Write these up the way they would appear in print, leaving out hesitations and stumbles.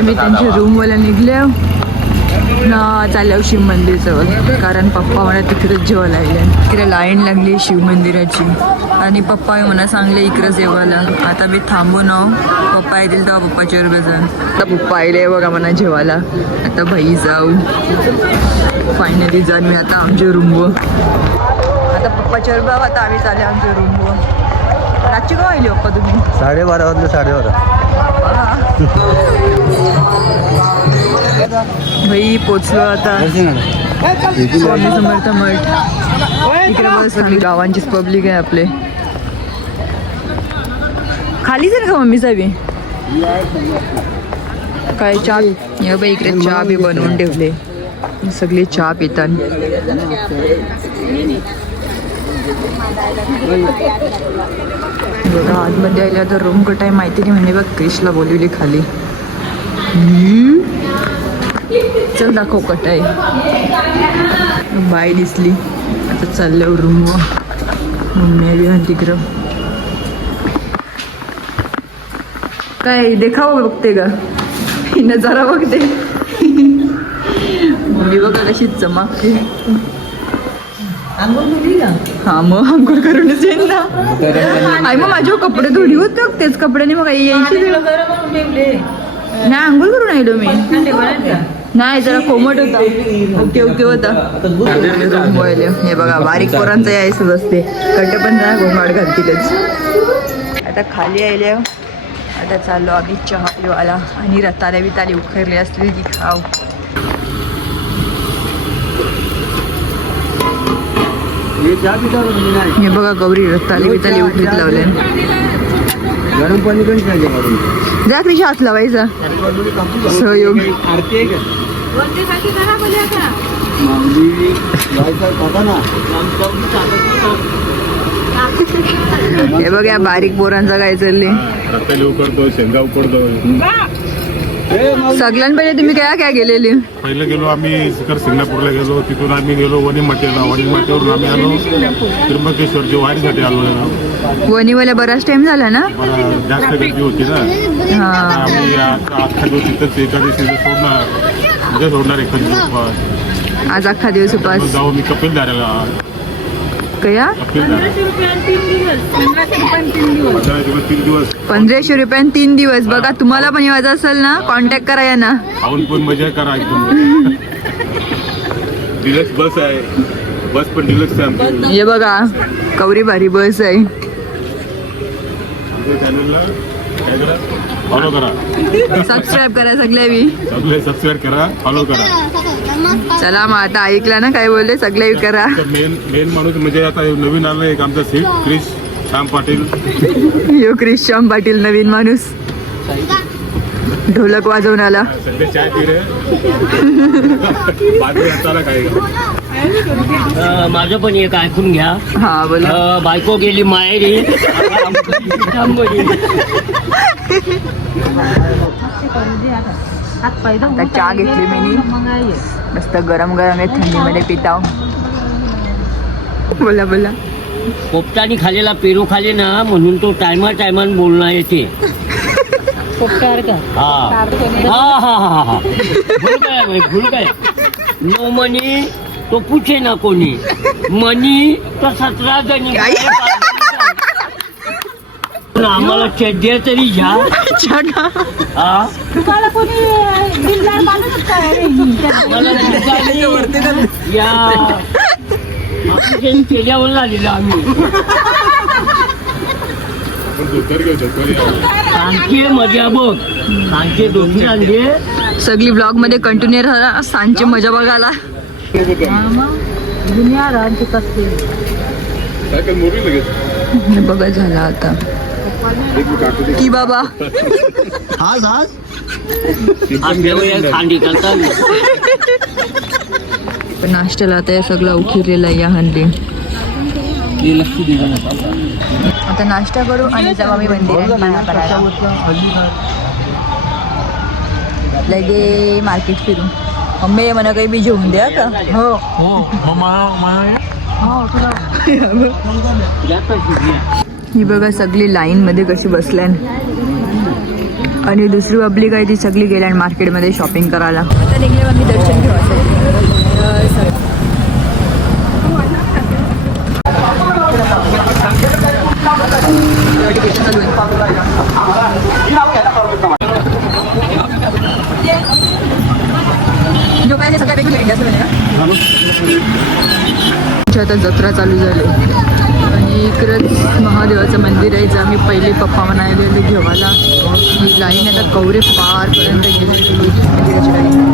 आम्ही त्यांच्या रूमवाला निघले ना चाललो शिव मंदिरजवळ, कारण पप्पा मला तिकडेच जेवायला लागले. तिकडे लाईन लागली शिव मंदिराची आणि पप्पा मला सांगले इकडे जेवायला. आता मी थांबू न, पप्पा येतील तेव्हा पप्पाच्या बरोबर जाऊन. आता पप्पा आले बघा मला जेवायला. आता भाई जाऊ फायनली जाऊन मी आता आमच्या रूमवर. आता पप्पाच्या बरोबर आता आम्ही चालले आमच्या रूमवर. रातची का आली पप्पा तुम्ही? 12:30 वाजले. 12:30 भाई पोचलो आता स्वामी समर्थ मठ. इकडे बस सगळी गावांचीच पब्लिक आहे आपले. खालीच आहे का मम्मीचा बी काय चहा? या बाई इकडे चहा बी बनवून ठेवले, सगळे चहा पितात. बघा आतमध्ये आल्या तर रूम कुठं आहे माहिती नाही म्हणे. बघ क्रिशला बोलवली खाली. चल दाखव कट आहे. बाय दिसली. आता चालल्यावर रूमवर. मम्मी बी आणि तिकडं काय देखावं बघते का? ही नजारा बघते. मम्मी बघा कशी चमकते. हा मग अंघोळ करूनच येईल ना. आई मग माझे कपडे धुडी होत का तेच कपड्याने मग यायची नाही. अंघोळ करून आलो मी. नाही जरा कोमट होता. ओके ओके होता. हे बघा बारीक पोरांचं यायचं असते. कट पण ना घोंगाड घालतीलच. आता खाली आल्या. आता चाललो आम्ही चहा पिवायला आणि रताळे बिताले उखरले असले की खाऊ. हे बघा गौरी रताळे बिताले उखरीत लावले. गरम पाणी पण पाहिजे. जा क्रिशा हात लावायचा. सहयोग हे बघ या बारीक पोरांचा काय चालले. उकडतो शेंगा उकडतो. सगळ्यां पहिले तुम्ही काय काय गेलेले? पहिले गेलो आम्ही सिंगापूरला गेलो. तिथून आम्ही गेलो वणीमाटेला. वणीमाटेवरून आम्ही आलो त्र्यंबकेश्वरच्या वारीसाठी आलो. वणीवाला बराच टाइम झाला ना. जास्त गर्दी होती ना. हा आम्ही अख्खा दिवस तिथंच एका दिवशी सोडणार एखादी दिवस. आज अख्खा दिवस उपास. जाऊ मी कपिलधाऱ्याला. कया 3 दिवस 1500 रुपये 3 दिवस. बघा तुम्हाला पण यायचं असेल ना कॉन्टॅक्ट करा या ना. खाऊन पण मजा करा एकदम. डिलक्स बस आहे. बस पण डिलक्स आहे आमची. हे बघा कवरी भारी बस आहे. चॅनलला फॉलो करा. सबस्क्राईब करा सगळे बी. सगळे सबस्क्राईब करा. फॉलो करा. चला मग आता ऐकला ना काय बोलले. सगळे करा. मेन माणूस म्हणजे आता नवीन आलं एक आमचा सीट क्रिश श्याम पाटील. यो क्रिश श्याम पाटील नवीन माणूस ढोलक वाजवून आला. सध्या चाय पी रे. बाजू हाताला काय माझं पण एक ऐकून घ्या. हा बोला. बायको गेली माहेरी. आता चहा घेतली मी. मस्त गरम गरम आहे थंडीमध्ये पिताव. बोला बोला. पोपटाने खालेला पेरू खाले ना म्हणून तो टायमान बोलणार येते. हा हा हा हा भूल काय नो मनी तो पूछे ना कोणी. मनी तो 17 जणी. आम्हाला चड्ड्या तरी घ्या. हा या केल्यावर आलेलो आम्ही. सांगते मजा बघ. सांगते दोन्ही सांगते. सगळी ब्लॉग मध्ये कंटिन्यू राहा. सांजची मजा बघायला. हे बघा झाला आता की बाबा. खांडी करता. पण नाश्त्याला आता हे सगळं उखिरलेलं आहे या हंडी. आता नाश्ता करू आणि जेव्हा मी मंदिरात करायला लगे मार्केट फिरू. मम्मी मला काही बी घेऊन द्या का? हो ही बघा सगळी लाईन मध्ये कशी बसल्यान. आणि दुसरी पब्लिक आहे ती सगळी गेल्या मार्केटमध्ये शॉपिंग करायला. आता निघले आम्ही दर्शन घेऊ. जो काय सगळ्या आता जत्रा चालू झाली आणि इकडंच महादेवाचं मंदिर आहे. आम्ही पहिले पप्पा म्हणाले घेवायला ही लाईन आता कवरे पारपर्यंत गेली मंदिराची लाईन.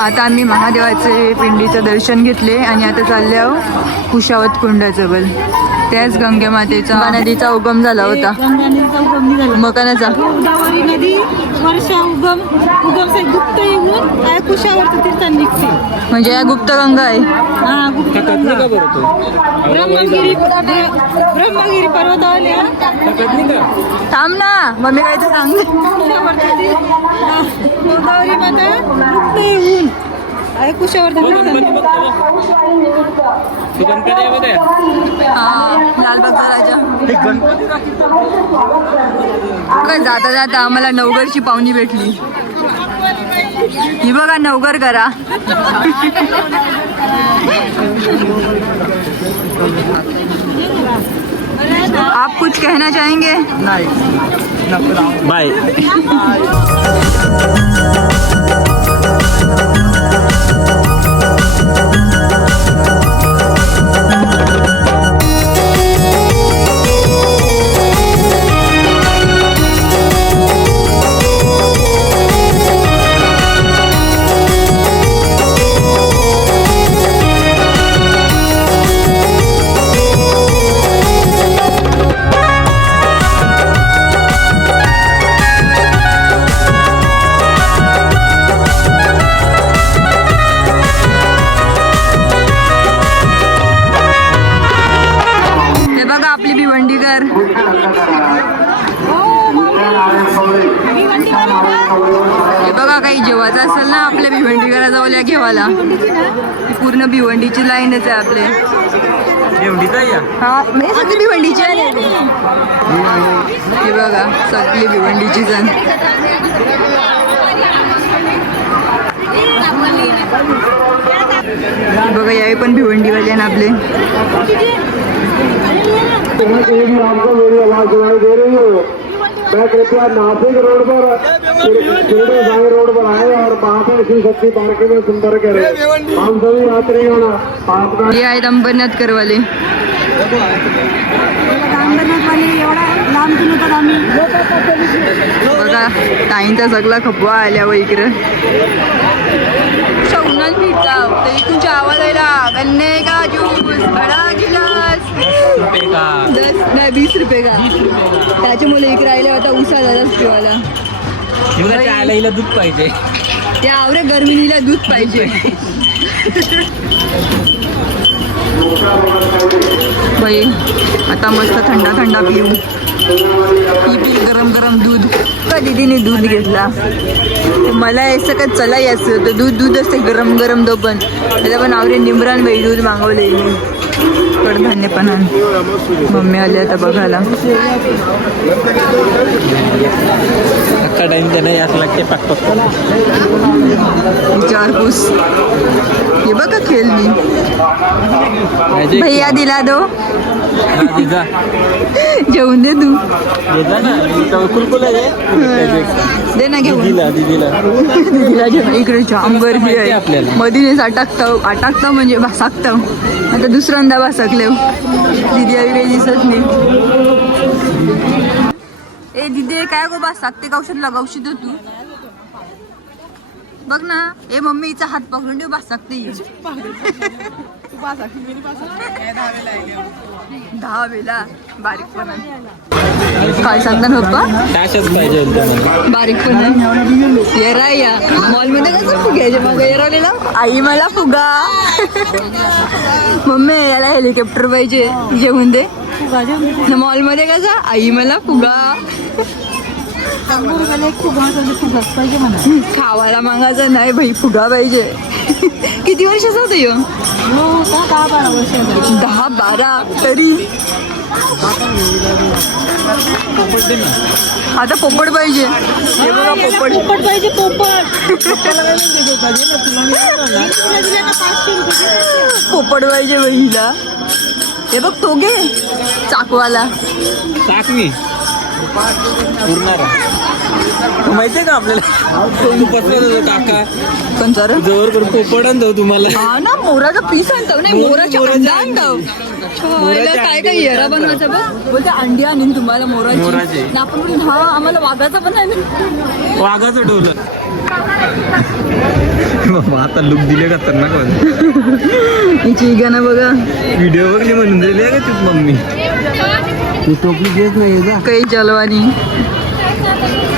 आता आम्ही महादेवाचे पिंडीचं दर्शन घेतले आणि आता चालले आहोत कुशावत कुंडाजवळ. त्याच गंगे मातेचा नदीचा उगम झाला होता. मकानाचा गोदावरी नदी वर्षा उगम से गुप्त येऊन कुशावरती तीर्थात निघते. म्हणजे या गुप्त गंगा आहे. हा गुप्त गंगा ब्रह्मगिरी पर्वतावर थांब ना मम्मी काय तर सांग. गोदावरी माता गुप्त येऊन कुशावरती लालबागचा राजा. काय जाता जाता आम्हाला नवगरची पाहुणी भेटली. ही बघा नवगर करा. आप कुछ कहना चाहेंगे? बाय. हे बघा काही जेवायचं असेल ना आपल्या भिवंडी घराजवळ या घेवाला. पूर्ण भिवंडीची लाईनच आहे आपले. हा म्हणजे सगळी भिवंडीची आहे. ही बघा सगळी भिवंडीची जण. बघा यावेळी पण भिवंडीवाले ना आपले. आपको मेरी आवाज सुनाई दे रही हो, मैं कृपया नासिक रोड पर शिरडी साई रोड पर आए और वहाँ पर श्री शक्ति पार्क में सुंदर करे. हम सभी यात्रियों आपका हे आहेत अंबरनाथकरवाले. बघा ताईंचा सगळा खपवा आल्या व इकडं उन्हात भेटला तरी तुमच्या आवाज यायला. गन्ने का ज्यूस बडा गिलास 20 रुपये का. त्याच्यामुळे इकडे राहिले आता उसा झालाच पिवायला. हिला दूध पाहिजे. त्या आवरे गर्मिनीला दूध पाहिजे. बाई आता मस्त थंडा थंडा पिऊ. पी गरम गरम दूध. का दीदीने दूध घेतला. मला असं का चला यायचं तर दूध असते गरम गरम दो पण त्याला पण आवरे निमरान बाई दूध मागवले. कडधान्य पण आण. मम्मी आली आता बघायला. अख्खा टाइम त्यांना याच लागते पाक विचारपूस. हे बघा खेळ मी भैया दिला दो. जेवून दे तू. दे ना घेऊन. दिदीला जेवण. इकडे जाम गर्दी आहे आपल्याला. मधीनेच अटकता म्हणजे भासाकता. आता दुसऱ्यांदा भासाकले. दिदी आवी काही दिसत नाही. ए दिदी काय गो भासाकते का औषध लगावशी तू. बघ ना. ए मम्मी हिचा हात पकडून देऊ भासाकते. 10 वेळा बारीक पण काय सांगता ना पप्पा. पाहिजे बारीक पण येरा या मॉलमध्ये कसं फुग्याचे मग येरालेला. आई मला फुगा. मम्मी याला हेलिकॉप्टर पाहिजे जेवून दे. मॉलमध्ये कसं आई मला फुगा. खावायला मागायचं नाही भाई फुगा पाहिजे. किती वर्षाचा होता ह्यो. 10-12 तरी. आता पोपट पाहिजे. हे बघा पोपट पाहिजे. पोपट पाहिजे बहिला. हे बघ तो घे चाकवाला. टाकवी उरणार माहितीये का आपल्याला. पसरत काका पण सर जवळ करून पोपट आणतो तुम्हाला. हा ना मोराचा पीस आणतो नाही मोराच्या अंडा आणतो. काय काय येरा बनवायचं बघ. बोलते अंडी आणीन तुम्हाला मोराची. आपण बोलून हा आम्हाला वाघाचा पण आहे. वाघाचं ठेवलं. आता लुक दिले का तर ना हिची गाणं बघा. व्हिडिओ बघली म्हणून दिले का तू मम्मी. तू टोपली घेत नाही काही जलवानी.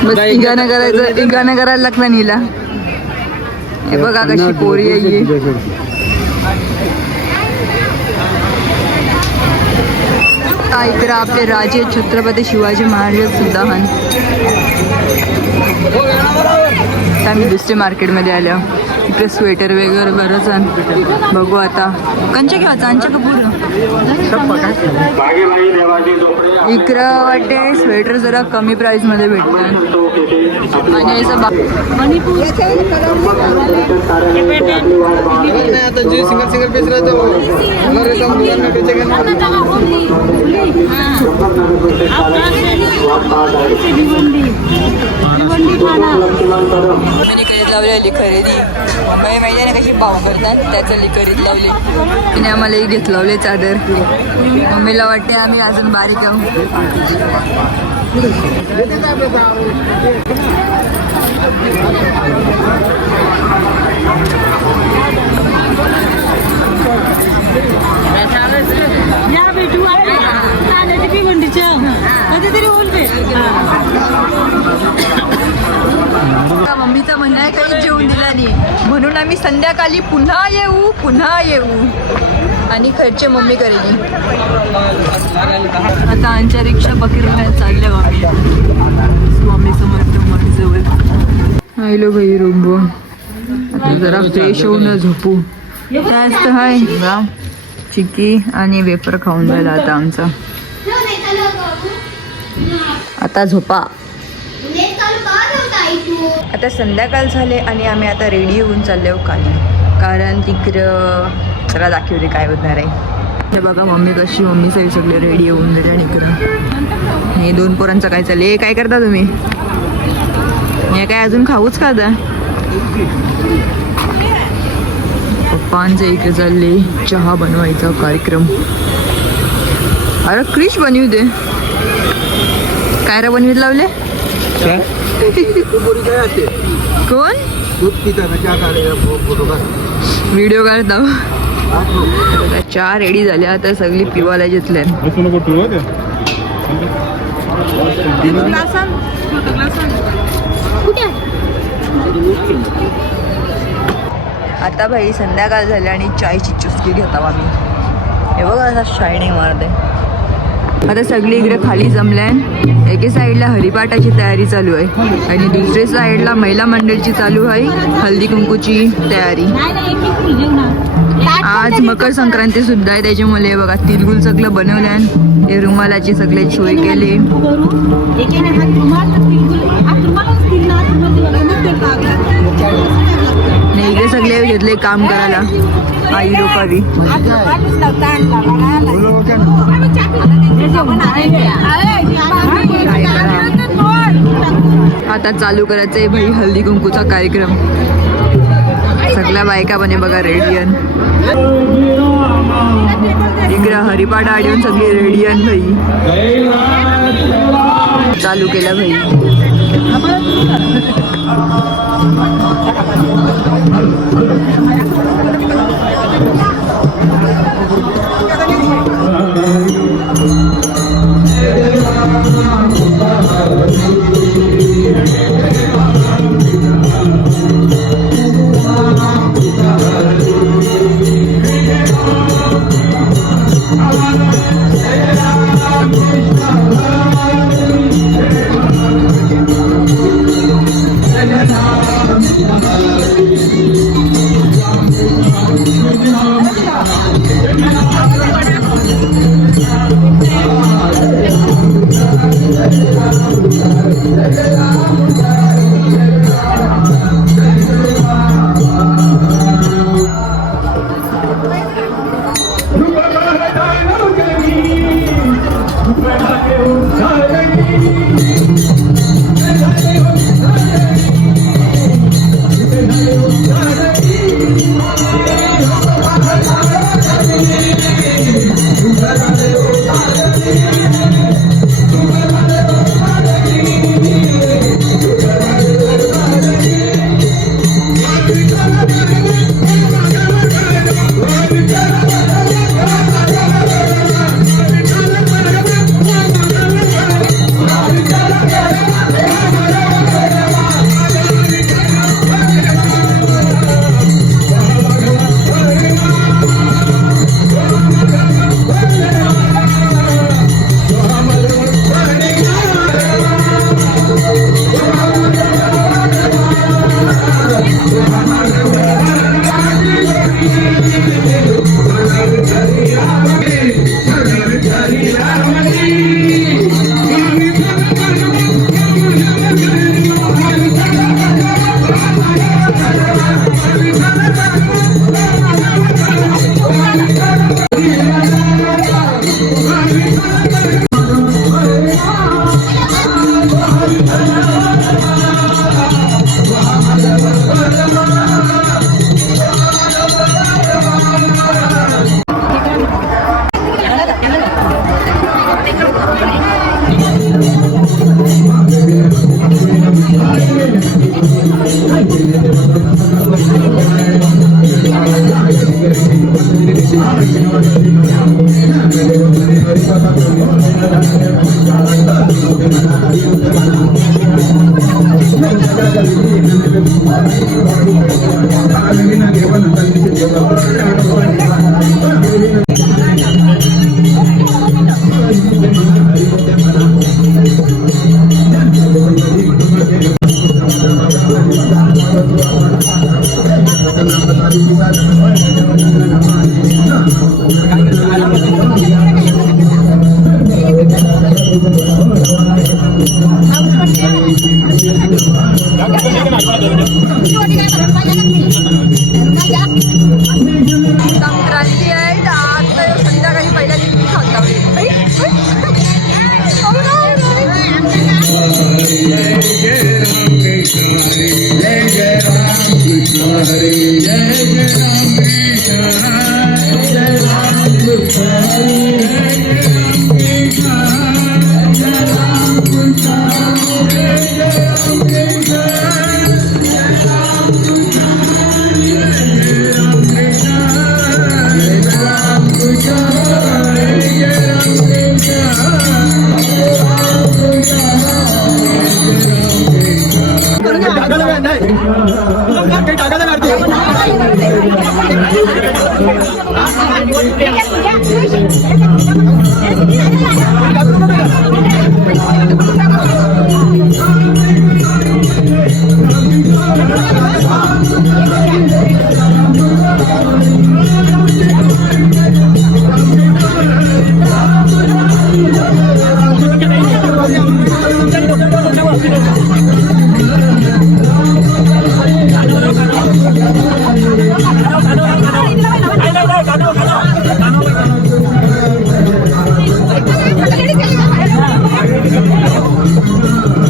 बस गाणं करायचं. गाणं करायला लागतं नीला. हे बघा कशी पोरी आहे. इकडे आपले राजे छत्रपती शिवाजी महाराज सुद्धा हन. आम्ही दुसऱ्या मार्केटमध्ये आलो. इकडे स्वेटर वगैरे बरंच आहे. बघू आता कंच्या घ्यायचं आमच्या कपूर. इकडं वाटते स्वेटर जरा कमी प्राइस मध्ये भेटतात. आणि असं आता जे सिंगल पीस राहतो लावलेली खरेदी. माहिती ना कशी भाव करतात त्याचं खरेदी लावली. तिने आम्हाला घेत लावले चादर. मम्मीला वाटते आम्ही अजून बारीक आहोत. या भेटू आल्याची भिवंडीच्या कधीतरी होईल भेट. मम्मीचं म्हणणं आहे काही जेवून दिला नाही म्हणून आम्ही संध्याकाळी पुन्हा येऊ आणि खर्च मम्मी करेली. आता आमच्या रिक्षा पकडून चालल्या मम्मी. स्वामी समर्थ जवळ आयलो भाई रूम. आता जरा फ्रेश होऊन झोपू. जास्त आहे चिक्की आणि वेफर खाऊन झाला आता आमचा. आता झोपा. आता संध्याकाळ झाले आणि आम्ही आता रेडी होऊन चाललो खाली, कारण तिकडं जरा दाखवते काय होणार आहे. हे बघा मम्मी कशी, मम्मी सगळे रेडी होऊन गेले आणि इकडं हे 2 पोरांचं काय चाललंय. काय करता तुम्ही? हे काय अजून खाऊच का आता? पप्पांचं इकडे चालले चहा बनवायचा कार्यक्रम. अरे क्रिश बनवू दे. काय रे बनवीत लावले? कोण व्हिडिओ काढता? चहा रेडी झाल्या आता सगळी पिवायला घेतल्या. आता भाई संध्याकाळ झाली आणि चायची चुस्की घेता आम्ही. हे बघा असा शायनिंग मारते. आता सगळी इकडे खाली जमल्यान. एके साईडला हरिपाठाची तयारी चालू आहे आणि दुसऱ्या साईडला महिला मंडळची चालू आहे हल्दी कुंकूची तयारी. आज मकर संक्रांती सुद्धा आहे, त्याच्यामुळे बघा तिलगुल सगळं बनवल्यान. हे रुमालाची सगळे सोय केली. इकडे सगळे घेतले काम करायला आई लोकांनी. आता चालू करायचंय भाई हल्दी कुंकूचा कार्यक्रम. सगळ्या बायका बने बघा रेडियन. इकडे हरिपाठ आडून सगळी रेडियन भाई चालू केलं भाई. Thank you.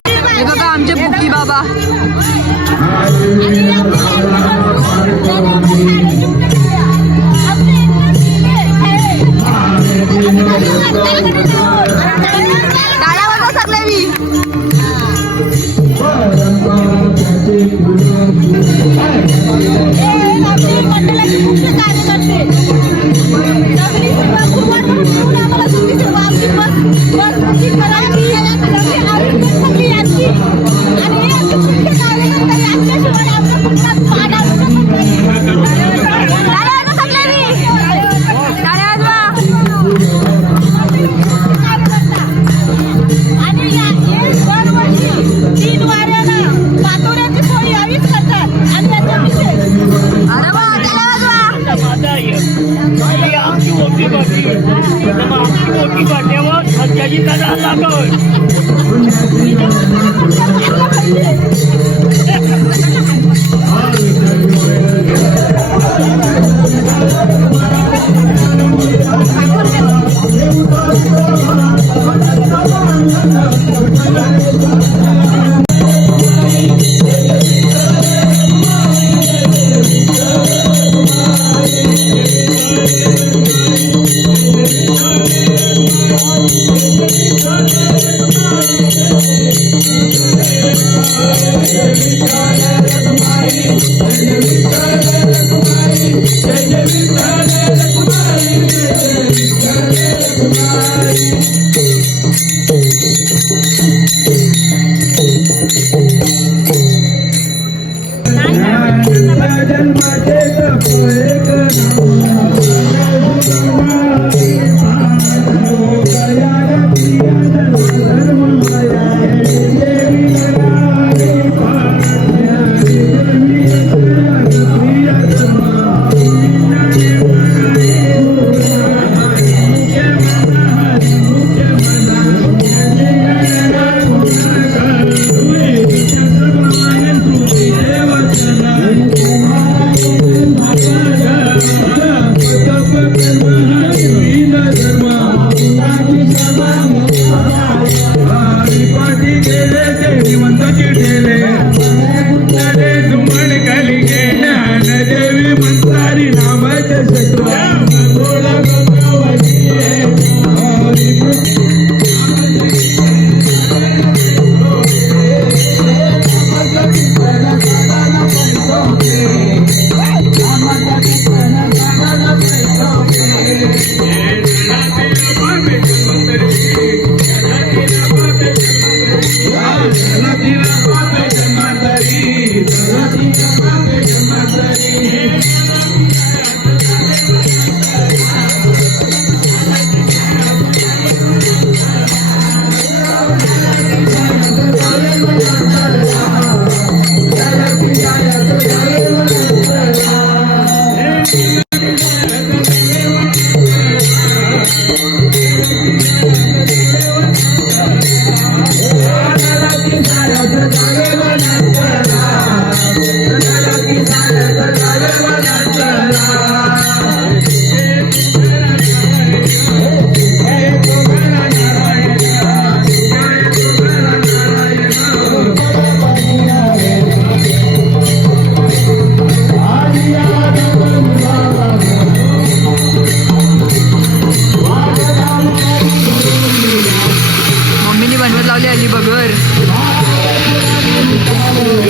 हे बघा आमचे बुकी बाबा. टाळ्या वाजवा सगळे मी.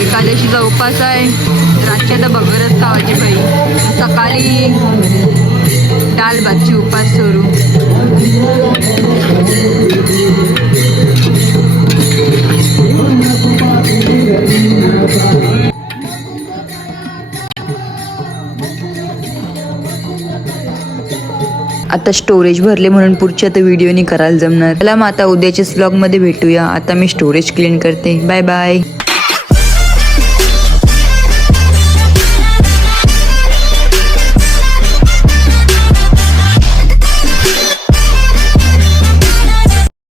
एकादशीचा उपास आहे. रातच्या तर बगरच खावायची पाहिजे. सकाळी दाल भातची उपास सुरू. आता स्टोरेज भरले म्हणून पुढच्या तर व्हिडिओ नाही करायला जमणार. चला मग आता उद्याच्या व्लॉग मध्ये भेटूया. आता मी स्टोरेज क्लीन करते. Bye bye.